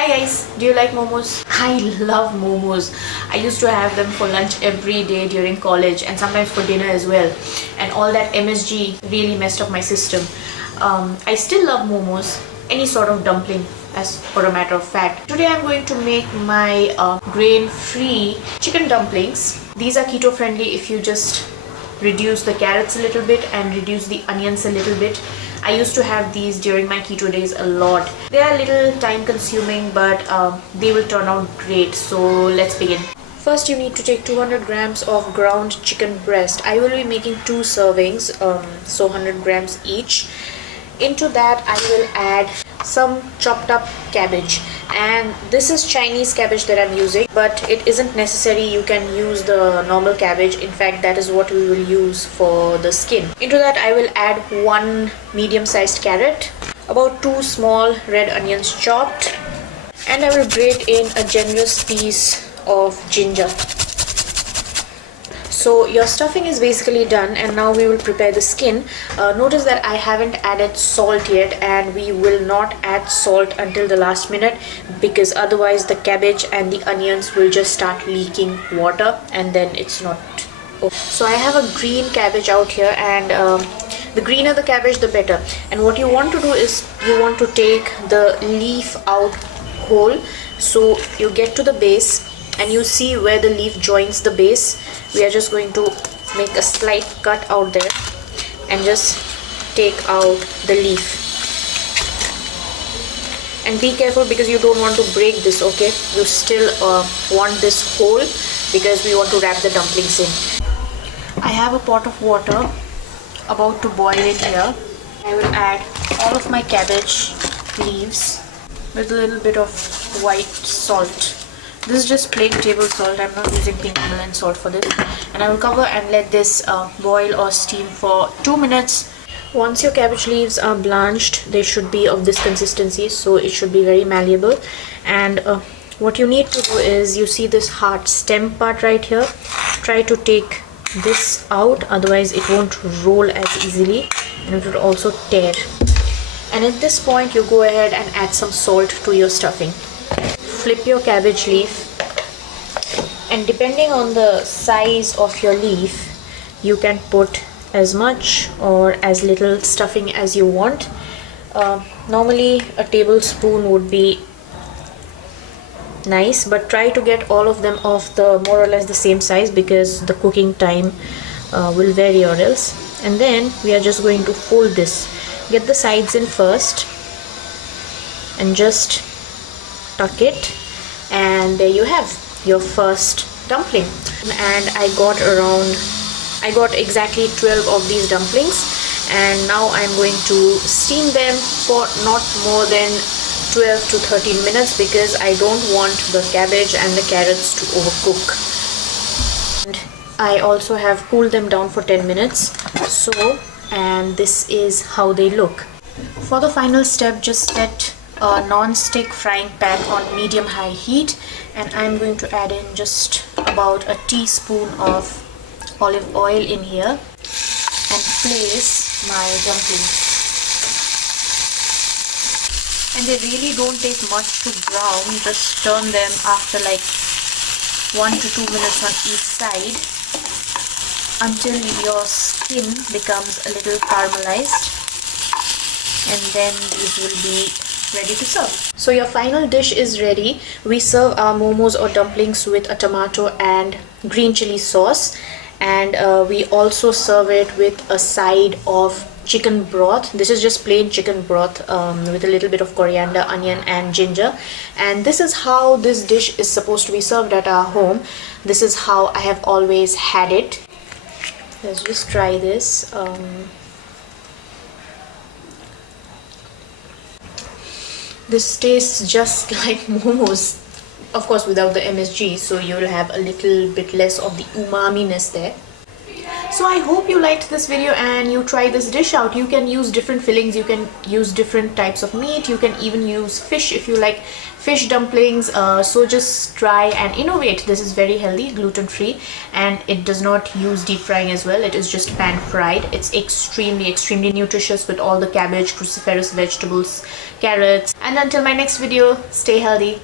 Hi guys, do you like momos? I love momos. I used to have them for lunch every day during college and sometimes for dinner as well. And all that MSG really messed up my system. I still love momos, any sort of dumpling as for a matter of fact. Today I'm going to make my grain-free chicken dumplings. These are keto friendly if you just reduce the carrots a little bit and reduce the onions a little bit. I used to have these during my keto days a lot. They are a little time consuming, but they will turn out great. So let's begin. First you need to take 200 grams of ground chicken breast. I will be making 2 servings, so 100 grams each. Into that I will add some chopped up cabbage, and this is Chinese cabbage that I'm using, but it isn't necessary. You can use the normal cabbage. In fact, that is what we will use for the skin. Into that I will add 1 medium-sized carrot, about 2 small red onions chopped, and I will grate in a generous piece of ginger. So your stuffing is basically done, and now we will prepare the skin. Notice that I haven't added salt yet, and we will not add salt until the last minute, because otherwise the cabbage and the onions will just start leaking water and then it's not okay. So I have a green cabbage out here, and the greener the cabbage the better. And what you want to do is you want to take the leaf out whole. So you get to the base and you see where the leaf joins the base. We are just going to make a slight cut out there and just take out the leaf. And be careful because you don't want to break this, okay? You still want this whole because we want to wrap the dumplings in. I have a pot of water about to boil in here. I will add all of my cabbage leaves with a little bit of white salt. This is just plain table salt. I'm not using pink Himalayan salt for this. And I will cover and let this boil or steam for 2 minutes. Once your cabbage leaves are blanched, they should be of this consistency, so it should be very malleable. And what you need to do is, you see this hard stem part right here, try to take this out, otherwise it won't roll as easily and it will also tear. And at this point you go ahead and add some salt to your stuffing. Flip your cabbage leaf, and depending on the size of your leaf you can put as much or as little stuffing as you want. Normally a tablespoon would be nice, but try to get all of them of the more or less the same size, because the cooking time will vary or else. And then we are just going to fold this. Get the sides in first and just tuck it, and there you have your first dumpling. And I got exactly 12 of these dumplings, and now I'm going to steam them for not more than 12 to 13 minutes because I don't want the cabbage and the carrots to overcook. And I also have cooled them down for 10 minutes. And this is how they look. For the final step, just set a non-stick frying pan on medium-high heat, and I'm going to add in just about a teaspoon of olive oil in here and place my dumplings. And they really don't take much to brown. Just turn them after like 1 to 2 minutes on each side until your skin becomes a little caramelized, and then these will be ready to serve. So your final dish is ready. We serve our momos or dumplings with a tomato and green chili sauce, and we also serve it with a side of chicken broth. This is just plain chicken broth with a little bit of coriander, onion and ginger. And this is how this dish is supposed to be served at our home. This is how I have always had it. Let's just try this. This tastes just like momos, of course without the MSG, so you'll have a little bit less of the umami-ness there. So I hope you liked this video and you try this dish out. You can use different fillings, you can use different types of meat, you can even use fish if you like fish dumplings. So just try and innovate. This is very healthy, gluten free, and it does not use deep frying as well. It is just pan fried. It's extremely nutritious with all the cabbage, cruciferous vegetables, carrots. And until my next video, stay healthy.